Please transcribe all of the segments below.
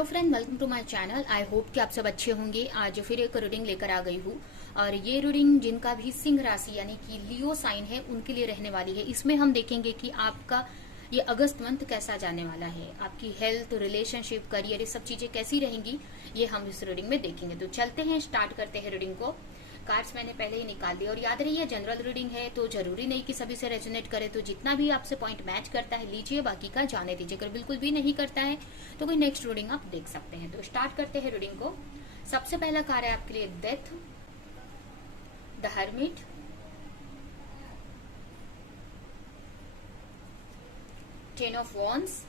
Hello friend, welcome to my channel. I hope कि आप सब अच्छे होंगे। आज फिर एक रीडिंग लेकर आ गई हूँ और ये रीडिंग जिनका भी सिंह राशि यानी कि लियो साइन है उनके लिए रहने वाली है। इसमें हम देखेंगे कि आपका ये अगस्त मंथ कैसा जाने वाला है, आपकी हेल्थ, रिलेशनशिप, करियर, ये सब चीजें कैसी रहेंगी ये हम इस रीडिंग में देखेंगे। तो चलते हैं, स्टार्ट करते हैं रीडिंग को। कार्ड्स मैंने पहले ही निकाल दिए और याद रहिए जनरल रीडिंग है तो जरूरी नहीं कि सभी से रेजोनेट करे। तो जितना भी आपसे पॉइंट मैच करता है लीजिए, बाकी का जाने दीजिए। अगर बिल्कुल भी नहीं करता है तो कोई नेक्स्ट रीडिंग आप देख सकते हैं। तो स्टार्ट करते हैं रीडिंग को। सबसे पहला कार्ड है आपके लिए death, the hermit, ten of wands,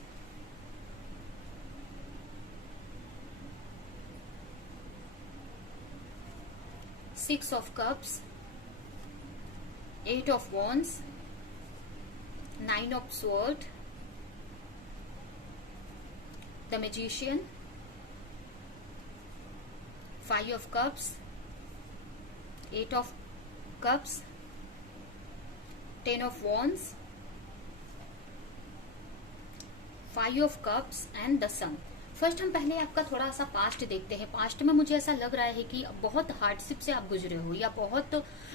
six of cups, eight of wands, nine of sword, the magician, five of cups, eight of cups, ten of wands, five of cups and the sun. First हम पहले आपका थोड़ा सा past देखते हैं। Past में मुझे ऐसा लग रहा है कि बहुत हार्डशिप से आप गुजरे हो, या बहुत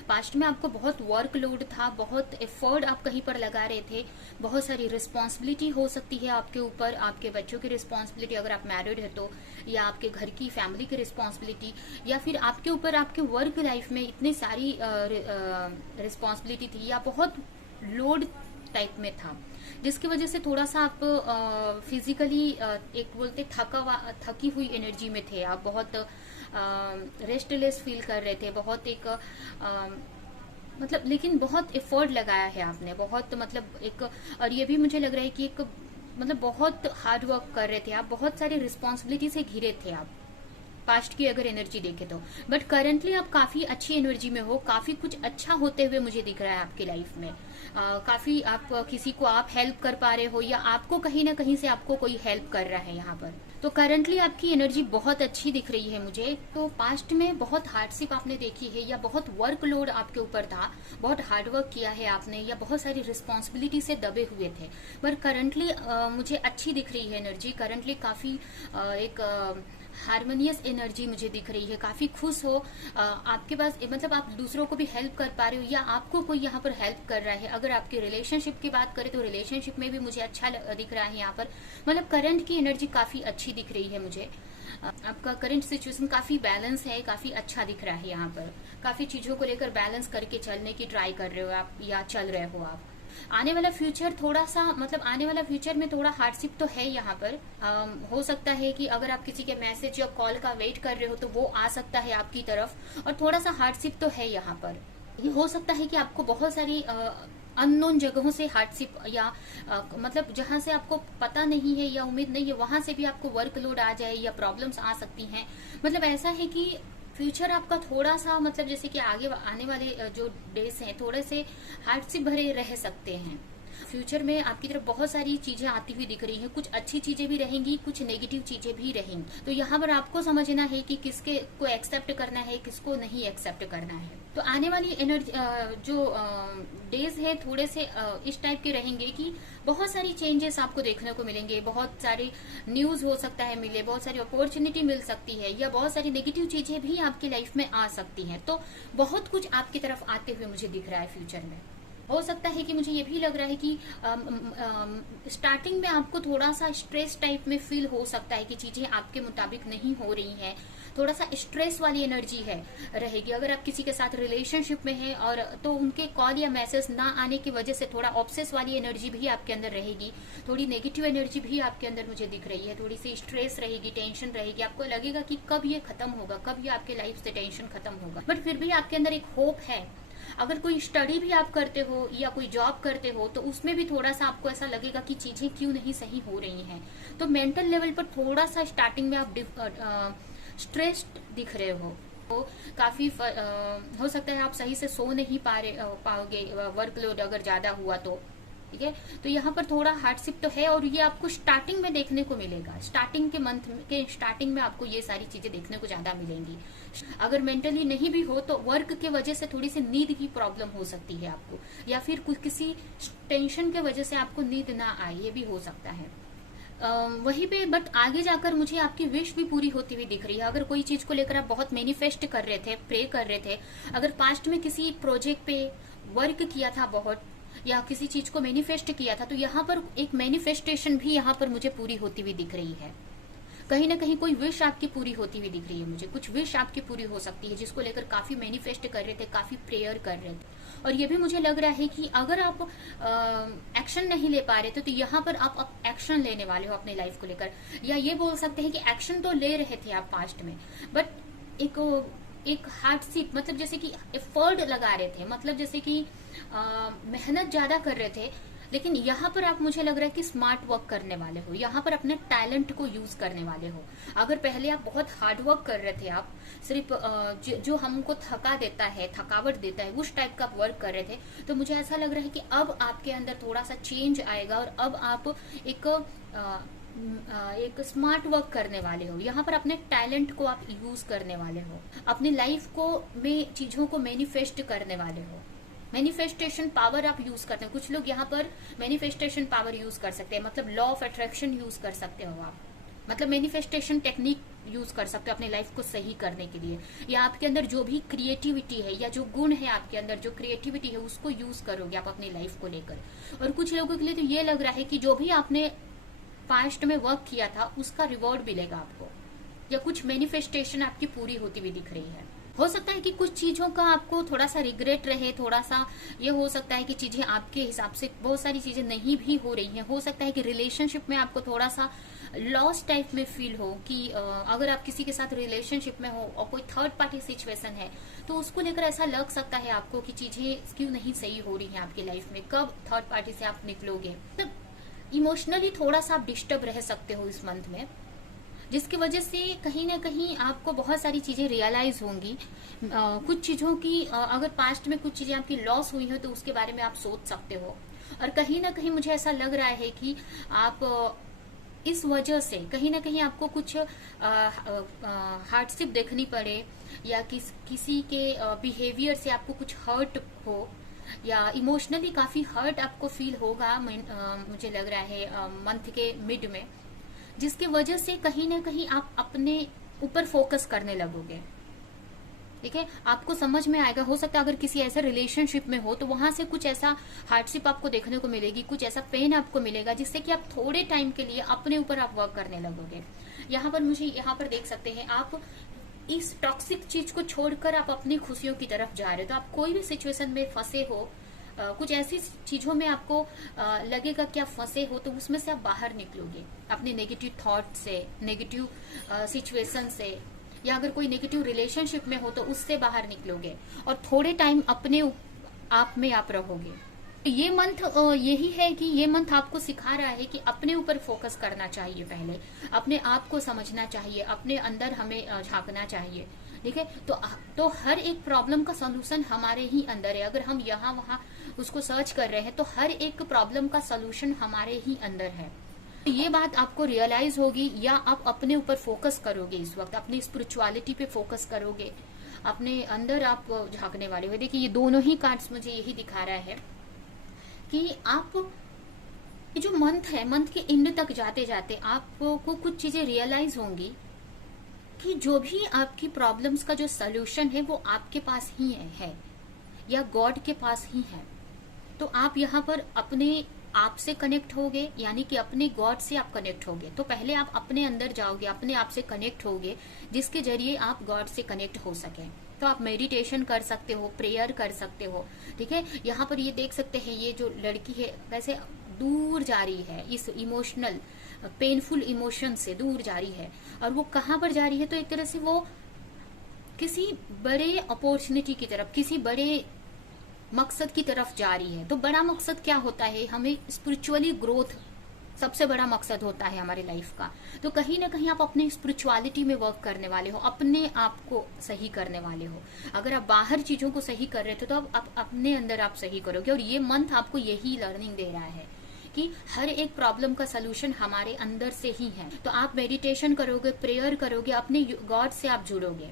पास्ट में आपको बहुत वर्कलोड था, बहुत एफर्ट आप कहीं पर लगा रहे थे, बहुत सारी रिस्पॉन्सिबिलिटी हो सकती है आपके ऊपर, आपके बच्चों की रिस्पॉन्सिबिलिटी अगर आप मैरिड है तो, या आपके घर की फैमिली की रिस्पॉन्सिबिलिटी, या फिर आपके ऊपर आपके वर्क लाइफ में इतनी सारी रिस्पॉन्सिबिलिटी थी, या बहुत लोड टाइप में था, जिसकी वजह से थोड़ा सा आप फिजिकली एक बोलते थकी हुई एनर्जी में थे। आप बहुत रेस्टलेस फील कर रहे थे, बहुत एक मतलब लेकिन बहुत एफर्ट लगाया है आपने, बहुत मतलब एक, और ये भी मुझे लग रहा है कि एक मतलब बहुत हार्ड वर्क कर रहे थे आप, बहुत सारी रिस्पॉन्सिबिलिटी से घिरे थे आप पास्ट की अगर एनर्जी देखे तो। बट करंटली आप काफी अच्छी एनर्जी में हो, काफी कुछ अच्छा होते हुए मुझे दिख रहा है आपकी लाइफ में। काफी आप किसी को आप हेल्प कर पा रहे हो, या आपको कहीं ना कहीं से आपको कोई हेल्प कर रहा है यहाँ पर। तो करंटली आपकी एनर्जी बहुत अच्छी दिख रही है मुझे। तो पास्ट में बहुत हार्डशिप आपने देखी है, या बहुत वर्कलोड आपके ऊपर था, बहुत हार्ड वर्क किया है आपने, या बहुत सारी रिस्पॉन्सिबिलिटी से दबे हुए थे। पर करंटली मुझे अच्छी दिख रही है एनर्जी। करंटली काफी एक हार्मोनियस एनर्जी मुझे दिख रही है, काफी खुश हो आपके पास, मतलब आप दूसरों को भी हेल्प कर पा रहे हो, या आपको कोई यहाँ पर हेल्प कर रहा है। अगर आपके रिलेशनशिप की बात करें तो रिलेशनशिप में भी मुझे अच्छा दिख रहा है यहाँ पर। मतलब करंट की एनर्जी काफी अच्छी दिख रही है मुझे। आपका करंट सिचुएशन काफी बैलेंस है, काफी अच्छा दिख रहा है यहाँ पर। काफी चीजों को लेकर बैलेंस करके चलने की ट्राई कर रहे हो आप, या चल रहे हो आप। आने वाला फ्यूचर थोड़ा सा, मतलब आने वाला फ्यूचर में थोड़ा हार्डशिप तो है यहाँ पर। हो सकता है कि अगर आप किसी के मैसेज या कॉल का वेट कर रहे हो तो वो आ सकता है आपकी तरफ, और थोड़ा सा हार्डशिप तो है यहाँ पर। ये हो सकता है कि आपको बहुत सारी अननोन जगहों से हार्डशिप, या मतलब जहां से आपको पता नहीं है या उम्मीद नहीं है वहां से भी आपको वर्कलोड आ जाए, या प्रॉब्लम्स आ सकती हैं। मतलब ऐसा है कि फ्यूचर आपका थोड़ा सा, मतलब जैसे कि आगे आने वाले जो डेज हैं थोड़े से हार्डशिप भरे रह सकते हैं। फ्यूचर में आपकी तरफ बहुत सारी चीजें आती हुई दिख रही हैं, कुछ अच्छी चीजें भी रहेंगी, कुछ नेगेटिव चीजें भी रहेंगी। तो यहाँ पर आपको समझना है कि किसके को एक्सेप्ट करना है, किसको नहीं एक्सेप्ट करना है। तो आने वाली एनर्जी जो डेज है थोड़े से इस टाइप के रहेंगे कि बहुत सारी चेंजेस आपको देखने को मिलेंगे, बहुत सारी न्यूज हो सकता है मिले, बहुत सारी अपॉर्चुनिटी मिल सकती है, या बहुत सारी नेगेटिव चीजें भी आपकी लाइफ में आ सकती हैं। तो बहुत कुछ आपकी तरफ आते हुए मुझे दिख रहा है फ्यूचर में। हो सकता है कि मुझे ये भी लग रहा है कि स्टार्टिंग में आपको थोड़ा सा स्ट्रेस टाइप में फील हो सकता है कि चीजें आपके मुताबिक नहीं हो रही हैं, थोड़ा सा स्ट्रेस वाली एनर्जी है रहेगी। अगर आप किसी के साथ रिलेशनशिप में हैं और तो उनके कॉल या मैसेज ना आने की वजह से थोड़ा ऑब्सेस वाली एनर्जी भी आपके अंदर रहेगी, थोड़ी नेगेटिव एनर्जी भी आपके अंदर मुझे दिख रही है, थोड़ी सी स्ट्रेस रहेगी, टेंशन रहेगी। आपको लगेगा कि कब ये खत्म होगा, कब ये आपके लाइफ से टेंशन खत्म होगा। बट फिर भी आपके अंदर एक होप है। अगर कोई स्टडी भी आप करते हो या कोई जॉब करते हो तो उसमें भी थोड़ा सा आपको ऐसा लगेगा कि चीजें क्यों नहीं सही हो रही हैं। तो मेंटल लेवल पर थोड़ा सा स्टार्टिंग में आप स्ट्रेस्ड दिख रहे हो। तो काफी हो सकता है आप सही से सो नहीं पाओगे, वर्कलोड अगर ज्यादा हुआ तो। ठीक है, तो यहाँ पर थोड़ा हार्डशिप तो है, और ये आपको स्टार्टिंग में देखने को मिलेगा। स्टार्टिंग के मंथ के स्टार्टिंग में आपको ये सारी चीजें देखने को ज्यादा मिलेंगी। अगर मेंटली नहीं भी हो तो वर्क के वजह से थोड़ी सी नींद की प्रॉब्लम हो सकती है आपको, या फिर किसी टेंशन के वजह से आपको नींद ना आए, ये भी हो सकता है। वहीं पे बट आगे जाकर मुझे आपकी विश भी पूरी होती हुई दिख रही है। अगर कोई चीज को लेकर आप बहुत मैनिफेस्ट कर रहे थे, प्रे कर रहे थे, अगर पास्ट में किसी प्रोजेक्ट पे वर्क किया था बहुत, या किसी चीज को मैनिफेस्ट किया था, तो यहाँ पर एक मैनिफेस्टेशन भी यहाँ पर मुझे पूरी होती हुई दिख रही है। कहीं ना कहीं कोई विश आपकी पूरी होती हुई दिख रही है मुझे। कुछ विश आपकी पूरी हो सकती है जिसको लेकर काफी मैनिफेस्ट कर रहे थे, काफी प्रेयर कर रहे थे। और ये भी मुझे लग रहा है कि अगर आप एक्शन नहीं ले पा रहे थे, तो यहाँ पर आप एक्शन लेने वाले हो अपने लाइफ को लेकर। या ये बोल सकते हैं कि एक्शन तो ले रहे थे आप पास्ट में, बट एक हार्डशिप, मतलब जैसे कि एफर्ट लगा रहे थे, मतलब जैसे कि मेहनत ज्यादा कर रहे थे। लेकिन यहाँ पर आप, मुझे लग रहा है कि स्मार्ट वर्क करने वाले हो, यहाँ पर अपने टैलेंट को यूज करने वाले हो। अगर पहले आप बहुत हार्ड वर्क कर रहे थे, आप सिर्फ जो हमको थका देता है, थकावट देता है, उस टाइप का आप वर्क कर रहे थे, तो मुझे ऐसा लग रहा है कि अब आपके अंदर थोड़ा सा चेंज आएगा और अब आप एक स्मार्ट वर्क करने वाले हो। यहाँ पर अपने टैलेंट को आप यूज करने वाले हो, अपनी लाइफ को में चीजों को मैनिफेस्ट करने वाले हो। मैनिफेस्टेशन पावर आप यूज करते हैं। कुछ लोग यहाँ पर मैनिफेस्टेशन पावर यूज कर सकते हैं, मतलब लॉ ऑफ अट्रैक्शन यूज कर सकते हो आप, मतलब मैनिफेस्टेशन टेक्निक यूज कर सकते हो अपने लाइफ को सही करने के लिए। या आपके अंदर जो भी क्रिएटिविटी है या जो गुण है आपके अंदर, जो क्रिएटिविटी है, उसको यूज करोगे आप अपनी लाइफ को लेकर। और कुछ लोगों के लिए तो ये लग रहा है कि जो भी आपने पास्ट में वर्क किया था उसका रिवॉर्ड मिलेगा आपको, या कुछ मैनिफेस्टेशन आपकी पूरी होती हुई दिख रही है। हो सकता है कि कुछ चीजों का आपको थोड़ा सा रिग्रेट रहे, थोड़ा सा ये हो सकता है कि चीजें आपके हिसाब से बहुत सारी चीजें नहीं भी हो रही हैं। हो सकता है कि रिलेशनशिप में आपको थोड़ा सा लॉस टाइप में फील हो कि अगर आप किसी के साथ रिलेशनशिप में हो और कोई थर्ड पार्टी सिचुएशन है, तो उसको लेकर ऐसा लग सकता है आपको कि चीजें क्यों नहीं सही हो रही हैं आपकी लाइफ में, कब थर्ड पार्टी से आप निकलोगे। तो इमोशनली थोड़ा सा आप डिस्टर्ब रह सकते हो इस मंथ में, जिसकी वजह से कहीं ना कहीं आपको बहुत सारी चीजें रियलाइज होंगी। कुछ चीजों की अगर पास्ट में कुछ चीजें आपकी लॉस हुई हो तो उसके बारे में आप सोच सकते हो। और कहीं ना कहीं मुझे ऐसा लग रहा है कि आप इस वजह से कहीं ना कहीं आपको कुछ हार्डशिप देखनी पड़े, या किसी के बिहेवियर से आपको कुछ हर्ट हो, या इमोशनली काफी हर्ट आपको फील होगा। मुझे लग रहा है मंथ के मिड में, जिसकी वजह से कहीं ना कहीं आप अपने ऊपर फोकस करने लगोगे। ठीक है, आपको समझ में आएगा। हो सकता है अगर किसी ऐसे रिलेशनशिप में हो तो वहां से कुछ ऐसा हार्डशिप आपको देखने को मिलेगी, कुछ ऐसा पेन आपको मिलेगा, जिससे कि आप थोड़े टाइम के लिए अपने ऊपर आप वर्क करने लगोगे। यहाँ पर मुझे यहाँ पर देख सकते हैं आप इस टॉक्सिक चीज को छोड़कर आप अपनी खुशियों की तरफ जा रहे हो। तो आप कोई भी सिचुएशन में फंसे हो, कुछ ऐसी चीजों में आपको लगेगा कि आप फंसे हो, तो उसमें से आप बाहर निकलोगे अपने नेगेटिव थॉट से, नेगेटिव सिचुएशन से, या अगर कोई नेगेटिव रिलेशनशिप में हो तो उससे बाहर निकलोगे और थोड़े टाइम अपने आप में आप रहोगे। ये मंथ यही है कि ये मंथ आपको सिखा रहा है कि अपने ऊपर फोकस करना चाहिए, पहले अपने आप को समझना चाहिए, अपने अंदर हमें झांकना चाहिए। ठीक है, तो हर एक प्रॉब्लम का सोल्यूशन हमारे ही अंदर है। अगर हम यहाँ वहाँ उसको सर्च कर रहे हैं तो हर एक प्रॉब्लम का सोल्यूशन हमारे ही अंदर है। ये बात आपको रियलाइज होगी, या आप अपने ऊपर फोकस करोगे, इस वक्त अपनी स्पिरिचुअलिटी पे फोकस करोगे, अपने अंदर आप झांकने वाले हो। देखिए, ये दोनों ही कार्ड्स मुझे यही दिखा रहा है कि आप ये जो मंथ है, मंथ के एंड तक जाते जाते आपको कुछ चीजें रियलाइज होंगी कि जो भी आपकी प्रॉब्लम्स का जो सलूशन है वो आपके पास ही है या गॉड के पास ही है। तो आप यहाँ पर अपने आप से कनेक्ट होगे, यानी कि अपने गॉड से आप कनेक्ट होगे। तो पहले आप अपने अंदर जाओगे, अपने आप से कनेक्ट होगे, जिसके जरिए आप गॉड से कनेक्ट हो सके। तो आप मेडिटेशन कर सकते हो, प्रेयर कर सकते हो। ठीक है, यहाँ पर ये देख सकते हैं, ये जो लड़की है वैसे दूर जा रही है, इस इमोशनल पेनफुल इमोशन से दूर जा रही है। और वो कहाँ पर जा रही है, तो एक तरह से वो किसी बड़े अपॉर्चुनिटी की तरफ, किसी बड़े मकसद की तरफ जा रही है। तो बड़ा मकसद क्या होता है, हमें स्पिरिचुअली ग्रोथ सबसे बड़ा मकसद होता है हमारी लाइफ का। तो कहीं ना कहीं आप अपने स्पिरिचुअलिटी में वर्क करने वाले हो, अपने आप को सही करने वाले हो। अगर आप बाहर चीजों को सही कर रहे थे तो अब आप अपने अंदर आप सही करोगे। और ये मंथ आपको यही लर्निंग दे रहा है कि हर एक प्रॉब्लम का सलूशन हमारे अंदर से ही है। तो आप मेडिटेशन करोगे, प्रेयर करोगे, अपने गॉड से आप जुड़ोगे।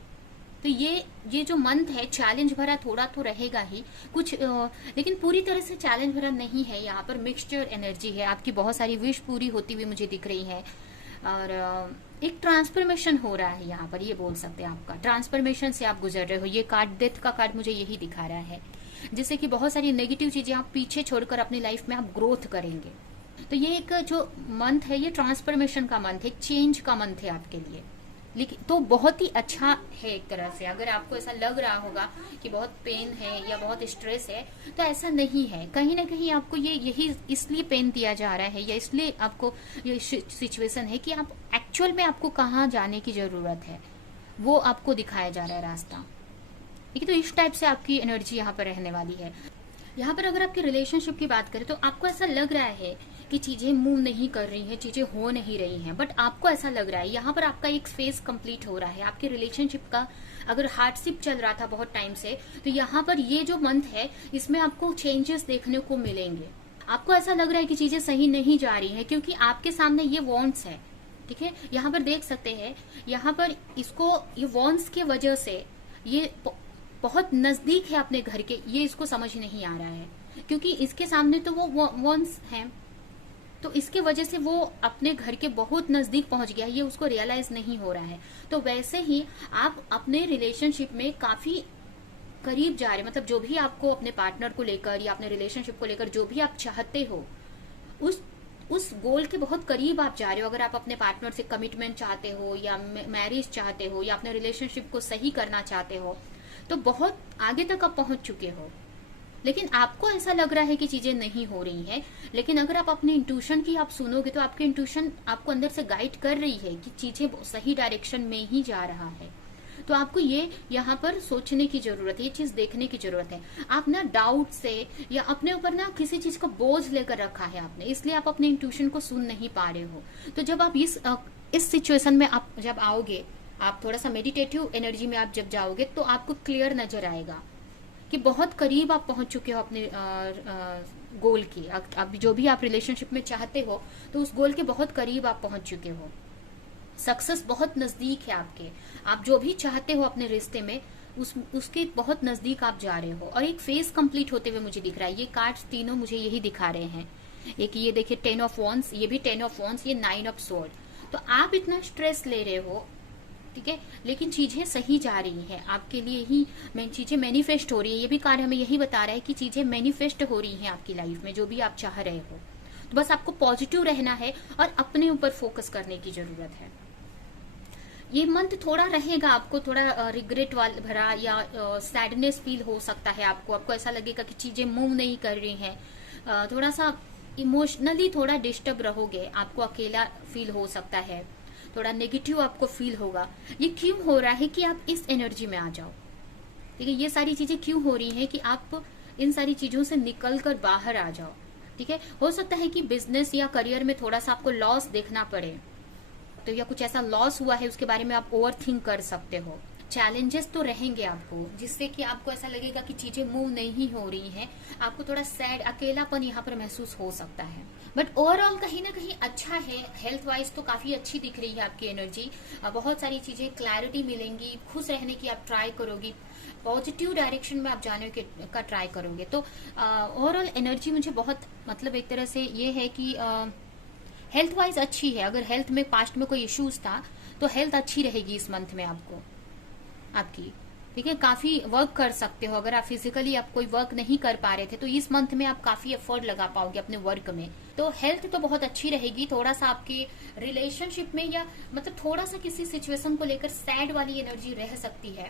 तो ये जो मंथ है चैलेंज भरा थोड़ा तो रहेगा ही कुछ, लेकिन पूरी तरह से चैलेंज भरा नहीं है। यहाँ पर मिक्सचर एनर्जी है, आपकी बहुत सारी विश पूरी होती हुई मुझे दिख रही है, और एक ट्रांसफॉर्मेशन हो रहा है यहाँ पर, ये बोल सकते हैं आपका ट्रांसफॉर्मेशन से आप गुजर रहे हो। ये कार्ड डेथ का कार्ड मुझे यही दिखा रहा है, जिससे कि बहुत सारी नेगेटिव चीजें आप पीछे छोड़कर अपनी लाइफ में आप ग्रोथ करेंगे। तो ये एक जो मंथ है ये ट्रांसफॉर्मेशन का मंथ है, चेंज का मंथ है आपके लिए। लेकिन तो बहुत ही अच्छा है एक तरह से। अगर आपको ऐसा लग रहा होगा कि बहुत पेन है या बहुत स्ट्रेस है, तो ऐसा नहीं है। कहीं ना कहीं आपको ये यही इसलिए पेन दिया जा रहा है या इसलिए आपको ये सिचुएशन है कि आप एक्चुअल में आपको कहाँ जाने की जरूरत है, वो आपको दिखाया जा रहा है रास्ता। ठीक है, तो इस टाइप से आपकी एनर्जी यहाँ पर रहने वाली है। यहाँ पर अगर आपके रिलेशनशिप की बात करें तो आपको ऐसा लग रहा है कि चीजें मूव नहीं कर रही हैं, चीजें हो नहीं रही हैं, बट आपको ऐसा लग रहा है यहाँ पर आपका एक फेज कंप्लीट हो रहा है आपके रिलेशनशिप का। अगर हार्डशिप चल रहा था बहुत टाइम से, तो यहाँ पर ये जो मंथ है इसमें आपको चेंजेस देखने को मिलेंगे। आपको ऐसा लग रहा है कि चीजें सही नहीं जा रही है क्योंकि आपके सामने ये वॉन्ट्स है। ठीक है, यहाँ पर देख सकते हैं, यहाँ पर इसको ये वॉन्ट्स के वजह से ये बहुत नजदीक है अपने घर के, ये इसको समझ नहीं आ रहा है क्योंकि इसके सामने तो वो वॉन्ट्स हैं, तो इसके वजह से वो अपने घर के बहुत नजदीक पहुंच गया, ये उसको रियलाइज नहीं हो रहा है। तो वैसे ही आप अपने रिलेशनशिप में काफी करीब जा रहे हैं, मतलब जो भी आपको अपने पार्टनर को लेकर या अपने रिलेशनशिप को लेकर जो भी आप चाहते हो, उस गोल के बहुत करीब आप जा रहे हो। अगर आप अपने पार्टनर से कमिटमेंट चाहते हो या मैरिज चाहते हो या अपने रिलेशनशिप को सही करना चाहते हो, तो बहुत आगे तक आप पहुंच चुके हो। लेकिन आपको ऐसा लग रहा है कि चीजें नहीं हो रही हैं, लेकिन अगर आप अपने इंट्यूशन की आप सुनोगे तो आपकी इंट्यूशन आपको अंदर से गाइड कर रही है कि चीजें सही डायरेक्शन में ही जा रहा है। तो आपको ये यहाँ पर सोचने की जरूरत है, ये चीज देखने की जरूरत है। आप ना डाउट से या अपने ऊपर ना किसी चीज का बोझ लेकर रखा है आपने, इसलिए आप अपने इंट्यूशन को सुन नहीं पा रहे हो। तो जब आप इस सिचुएशन में आप जब आओगे, आप थोड़ा सा मेडिटेटिव एनर्जी में आप जब जाओगे, तो आपको क्लियर नजर आएगा कि बहुत करीब आप पहुंच चुके हो अपने गोल के। अब जो भी आप रिलेशनशिप में चाहते हो, तो उस गोल के बहुत करीब आप पहुंच चुके हो। सक्सेस बहुत नजदीक है आपके। आप जो भी चाहते हो अपने रिश्ते में, उसके बहुत नजदीक आप जा रहे हो। और एक फेज कंप्लीट होते हुए मुझे दिख रहा है। ये कार्ड्स तीनों मुझे यही दिखा रहे हैं। एक ये देखिए 10 ऑफ वॉन्ड्स, ये भी 10 ऑफ वॉन्ड्स, ये 9 ऑफ स्वॉर्ड। तो आप इतना स्ट्रेस ले रहे हो, ठीक है, लेकिन चीजें सही जा रही हैं आपके लिए ही। चीजें मैनिफेस्ट हो रही है। ये भी कार्ड हमें यही बता रहा है कि चीजें मैनिफेस्ट हो रही हैं आपकी लाइफ में, जो भी आप चाह रहे हो। तो बस आपको पॉजिटिव रहना है और अपने ऊपर फोकस करने की जरूरत है। ये मंथ थोड़ा रहेगा, आपको थोड़ा रिग्रेट वाला भरा या सैडनेस फील हो सकता है। आपको ऐसा लगेगा कि चीजें मूव नहीं कर रही हैं, थोड़ा सा इमोशनली थोड़ा डिस्टर्ब रहोगे, आपको अकेला फील हो सकता है, थोड़ा नेगेटिव आपको फील होगा। ये क्यों हो रहा है कि आप इस एनर्जी में आ जाओ। ठीक है, ये सारी चीजें क्यों हो रही हैं कि आप इन सारी चीजों से निकल कर बाहर आ जाओ। ठीक है, हो सकता है कि बिजनेस या करियर में थोड़ा सा आपको लॉस देखना पड़े, तो या कुछ ऐसा लॉस हुआ है उसके बारे में आप ओवर थिंक कर सकते हो। चैलेंजेस तो रहेंगे आपको, जिससे कि आपको ऐसा लगेगा कि चीजें मूव नहीं हो रही हैं, आपको थोड़ा सैड अकेलापन यहाँ पर महसूस हो सकता है। बट ओवरऑल कहीं ना कहीं अच्छा है। हेल्थ वाइज तो काफी अच्छी दिख रही है आपकी एनर्जी। बहुत सारी चीजें क्लैरिटी मिलेंगी, खुश रहने की आप ट्राई करोगी, पॉजिटिव डायरेक्शन में आप जाने का ट्राई करोगे। तो ओवरऑल एनर्जी मुझे बहुत, मतलब एक तरह से ये है कि हेल्थ वाइज अच्छी है। अगर हेल्थ में पास्ट में कोई इश्यूज था तो हेल्थ अच्छी रहेगी इस मंथ में आपकी। ठीक है, काफी वर्क कर सकते हो। अगर आप फिजिकली आप कोई वर्क नहीं कर पा रहे थे, तो इस मंथ में आप काफी एफर्ट लगा पाओगे अपने वर्क में। तो हेल्थ तो बहुत अच्छी रहेगी। थोड़ा सा आपके रिलेशनशिप में या मतलब थोड़ा सा किसी सिचुएशन को लेकर सैड वाली एनर्जी रह सकती है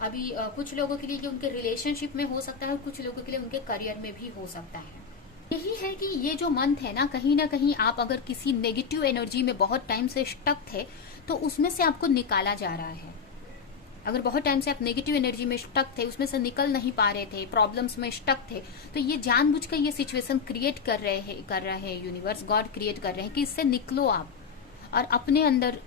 अभी। कुछ लोगों के लिए ये उनके रिलेशनशिप में हो सकता है, कुछ लोगों के लिए उनके करियर में भी हो सकता है। यही है कि ये जो मंथ है ना कहीं आप अगर किसी नेगेटिव एनर्जी में बहुत टाइम से स्टक थे, तो उसमें से आपको निकाला जा रहा है। अगर बहुत टाइम से आप नेगेटिव एनर्जी में स्टक थे, उसमें से निकल नहीं पा रहे थे, प्रॉब्लम्स में स्टक थे, तो ये जानबूझकर ये सिचुएशन क्रिएट कर रहे हैं यूनिवर्स, गॉड क्रिएट कर रहे हैं कि इससे निकलो आप और अपने अंदर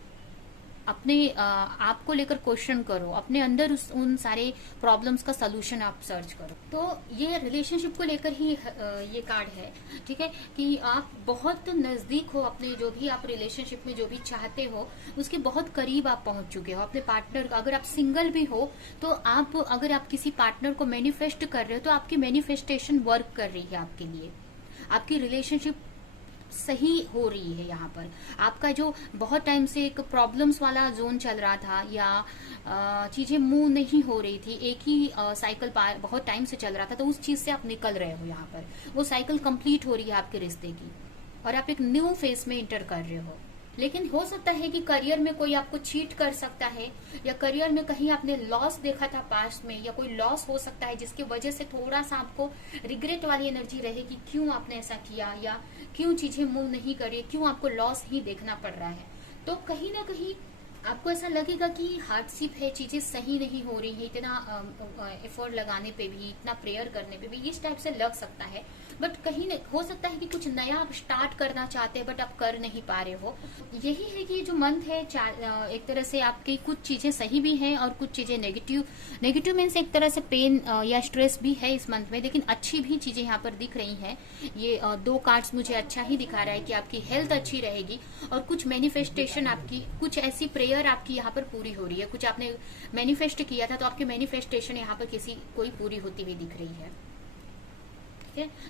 अपने आप को लेकर क्वेश्चन करो, अपने अंदर उन सारे प्रॉब्लम्स का सलूशन आप सर्च करो। तो ये रिलेशनशिप को लेकर ही ये कार्ड है, ठीक है, कि आप बहुत नजदीक हो अपने, जो भी आप रिलेशनशिप में जो भी चाहते हो उसके बहुत करीब आप पहुंच चुके हो अपने पार्टनर। अगर आप सिंगल भी हो तो आप, अगर आप किसी पार्टनर को मैनिफेस्ट कर रहे हो तो आपकी मैनिफेस्टेशन वर्क कर रही है आपके लिए, आपकी रिलेशनशिप सही हो रही है। यहाँ पर आपका जो बहुत टाइम से एक प्रॉब्लम्स वाला जोन चल रहा था, या चीजें मूव नहीं हो रही थी, एक ही साइकिल बहुत टाइम से चल रहा था, तो उस चीज से आप निकल रहे हो। यहाँ पर वो साइकिल कंप्लीट हो रही है आपके रिश्ते की, और आप एक न्यू फेज में इंटर कर रहे हो। लेकिन हो सकता है कि करियर में कोई आपको चीट कर सकता है, या करियर में कहीं आपने लॉस देखा था पास्ट में, या कोई लॉस हो सकता है जिसकी वजह से थोड़ा सा आपको रिग्रेट वाली एनर्जी रहेगी, क्यों आपने ऐसा किया, या क्यों चीजें मूव नहीं करी, क्यों आपको लॉस ही देखना पड़ रहा है। तो कहीं ना कहीं आपको ऐसा लगेगा कि हार्डशिप है, चीजें सही नहीं हो रही है, इतना एफर्ट लगाने पे भी, इतना प्रेयर करने पे भी इस टाइप से लग सकता है। बट कहीं हो सकता है कि कुछ नया आप स्टार्ट करना चाहते हैं बट आप कर नहीं पा रहे हो। यही है कि जो मंथ है, एक तरह से आपकी कुछ चीजें सही भी हैं और कुछ चीजें नेगेटिव मीन्स एक तरह से पेन या स्ट्रेस भी है इस मंथ में, लेकिन अच्छी भी चीजें यहाँ पर दिख रही हैं। ये दो कार्ड्स मुझे अच्छा ही दिखा रहा है कि आपकी हेल्थ अच्छी रहेगी, और कुछ मैनिफेस्टेशन आपकी, कुछ ऐसी प्रेयर आपकी यहाँ पर पूरी हो रही है। कुछ आपने मैनिफेस्ट किया था तो आपकी मैनिफेस्टेशन यहाँ पर कोई पूरी होती हुई दिख रही है।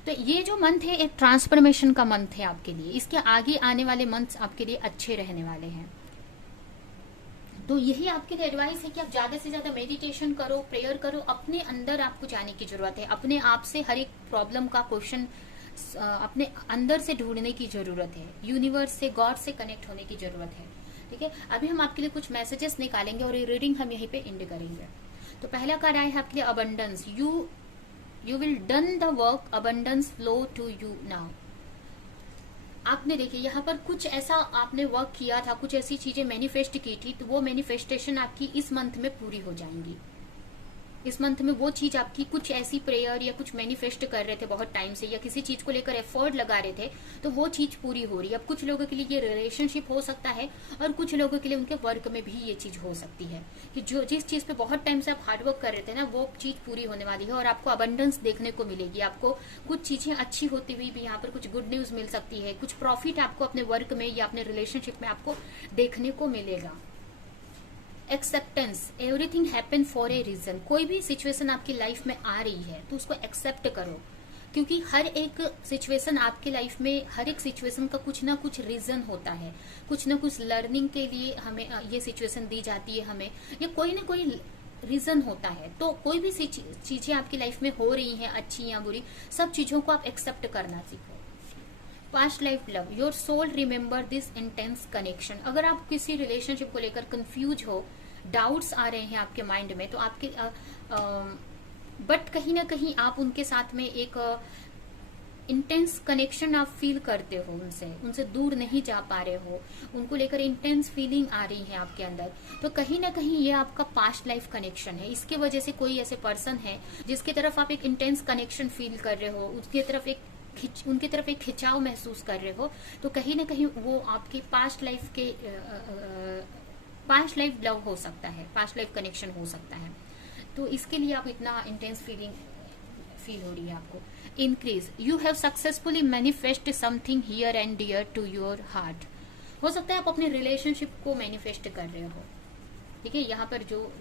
तो ये जो मंथ है एक ट्रांसफॉर्मेशन का मंथ है आपके लिए। इसके आगे आने वाले मंथ्स आपके लिए अच्छे रहने वाले हैं। तो यही आपके लिए एडवाइस है कि आप ज्यादा से ज्यादा मेडिटेशन करो, प्रेयर करो, अपने अंदर आपको जाने की जरूरत है, अपने आप से हर एक प्रॉब्लम का क्वेश्चन अपने अंदर से ढूंढने की जरूरत है, यूनिवर्स से, गॉड से कनेक्ट होने की जरूरत है। ठीक है, अभी हम आपके लिए कुछ मैसेजेस निकालेंगे और ये रीडिंग हम यहीं पे एंड करेंगे। तो पहला कार्ड आया है आपके लिए abundance. You will done the work, abundance flow to you now. आपने देखिए यहाँ पर कुछ ऐसा आपने वर्क किया था, कुछ ऐसी चीजें मैनिफेस्ट की थी, तो वो मैनिफेस्टेशन आपकी इस मंथ में पूरी हो जाएंगी। इस मंथ में वो चीज आपकी, कुछ ऐसी प्रेयर या कुछ मैनिफेस्ट कर रहे थे बहुत टाइम से, या किसी चीज को लेकर एफर्ट लगा रहे थे, तो वो चीज पूरी हो रही है। अब कुछ लोगों के लिए ये रिलेशनशिप हो सकता है, और कुछ लोगों के लिए उनके वर्क में भी ये चीज हो सकती है कि जो जिस चीज पे बहुत टाइम से आप हार्डवर्क कर रहे थे ना, वो चीज पूरी होने वाली है और आपको अबंडेंस देखने को मिलेगी। आपको कुछ चीजें अच्छी होती हुई भी यहाँ पर कुछ गुड न्यूज मिल सकती है, कुछ प्रॉफिट आपको अपने वर्क में या अपने रिलेशनशिप में आपको देखने को मिलेगा। Acceptance, everything happen for a reason. कोई भी सिचुएशन आपकी लाइफ में आ रही है तो उसको एक्सेप्ट करो, क्योंकि हर एक सिचुएशन आपकी लाइफ में, हर एक सिचुएशन का कुछ ना कुछ रीजन होता है, कुछ ना कुछ लर्निंग के लिए हमें ये सिचुएशन दी जाती है हमें, या कोई ना कोई रीजन होता है। तो कोई भी चीजें आपकी लाइफ में हो रही हैं, अच्छी या बुरी, सब चीजों को आप एक्सेप्ट करना सीखो। Past life love, your soul remember this intense connection. अगर आप किसी रिलेशनशिप को लेकर कंफ्यूज हो, डाउट्स आ रहे हैं आपके माइंड में, तो आपके बट कहीं ना कहीं आप उनके साथ में एक इंटेंस कनेक्शन आप फील करते हो, उनसे दूर नहीं जा पा रहे हो, उनको लेकर इंटेंस फीलिंग आ रही है आपके अंदर, तो कहीं ना कहीं ये आपका पास्ट लाइफ कनेक्शन है। इसके वजह से कोई ऐसे पर्सन है जिसकी तरफ आप एक इंटेंस कनेक्शन फील कर रहे हो, उनकी तरफ एक खिंचाव महसूस कर रहे हो, तो कहीं ना कहीं वो आपकी पास्ट लाइफ लव हो सकता है, पास्ट लाइफ कनेक्शन हो सकता है। तो इसके लिए आप इतना इंटेंस फीलिंग फील हो रही है आपको। Increase, you have successfully manifest something here and dear to your heart. हो सकता है आप अपने रिलेशनशिप को मैनिफेस्ट कर रहे हो। ठीक है, यहाँ पर जो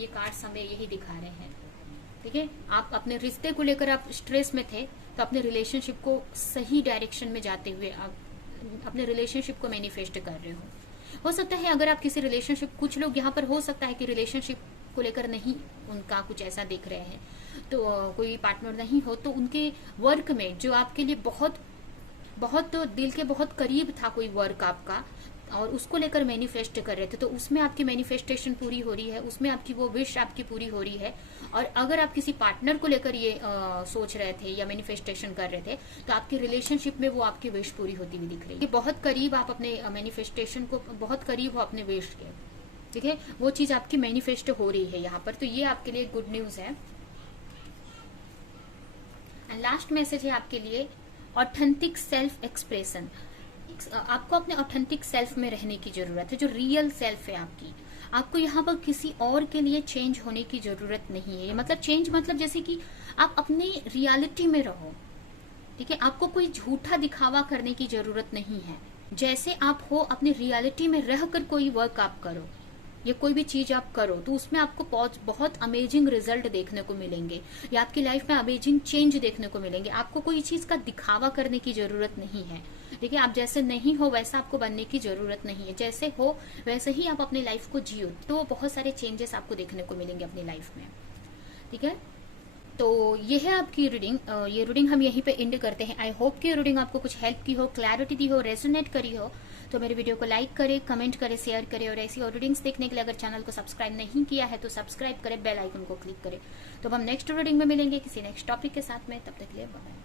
ये कार्ड्स हमें यही दिखा रहे हैं। ठीक है, आप अपने रिश्ते को लेकर आप स्ट्रेस में थे, तो अपने रिलेशनशिप को सही डायरेक्शन में जाते हुए आप अपने रिलेशनशिप को मैनिफेस्ट कर रहे हो सकता है अगर आप किसी रिलेशनशिप, कुछ लोग यहाँ पर हो सकता है कि रिलेशनशिप को लेकर नहीं, उनका कुछ ऐसा देख रहे हैं, तो कोई पार्टनर नहीं हो, तो उनके वर्क में जो आपके लिए बहुत बहुत दिल के बहुत करीब था कोई वर्क आपका, और उसको लेकर मैनिफेस्ट कर रहे थे, तो उसमें आपकी मैनिफेस्टेशन पूरी हो रही है, उसमें आपकी वो विश आपकी पूरी हो रही है। और अगर आप किसी पार्टनर को लेकर ये सोच रहे थे या मैनिफेस्टेशन कर रहे थे, तो आपकी रिलेशनशिप में वो आपकी विश पूरी होती हुई दिख रही है। बहुत करीब आप अपने मैनिफेस्टेशन को, बहुत करीब हो अपने विश के। ठीक है, वो चीज आपकी मैनिफेस्ट हो रही है यहाँ पर, तो ये आपके लिए गुड न्यूज है। एंड लास्ट मैसेज है आपके लिए, ऑथेंटिक सेल्फ एक्सप्रेशन। आपको अपने ऑथेंटिक सेल्फ में रहने की जरूरत है, जो रियल सेल्फ है आपकी। आपको यहाँ पर किसी और के लिए चेंज होने की जरूरत नहीं है। मतलब चेंज मतलब जैसे कि आप अपने रियलिटी में रहो, ठीक है। आपको कोई झूठा दिखावा करने की जरूरत नहीं है। जैसे आप हो अपनी रियलिटी में रहकर कोई वर्क आप करो या कोई भी चीज आप करो, तो उसमें आपको बहुत अमेजिंग रिजल्ट देखने को मिलेंगे या आपकी लाइफ में अमेजिंग चेंज देखने को मिलेंगे। आपको कोई चीज का दिखावा करने की जरूरत नहीं है, ठीक है। आप जैसे नहीं हो वैसा आपको बनने की जरूरत नहीं है। जैसे हो वैसे ही आप अपनी लाइफ को जियो, तो बहुत सारे चेंजेस आपको देखने को मिलेंगे अपनी लाइफ में, ठीक है। तो ये है आपकी रीडिंग। ये रीडिंग हम यहीं पे एंड करते हैं। आई होप कि रीडिंग आपको कुछ हेल्प की हो, क्लैरिटी दी हो, रेजोनेट करी हो। तो मेरे वीडियो को लाइक करें, कमेंट करें, शेयर करें, और ऐसी और रीडिंग्स देखने के लिए अगर चैनल को सब्सक्राइब नहीं किया है तो सब्सक्राइब करें, बेल आइकन को क्लिक करें। तो हम नेक्स्ट रीडिंग में मिलेंगे किसी नेक्स्ट टॉपिक के साथ में। तब तक के लिए बाय।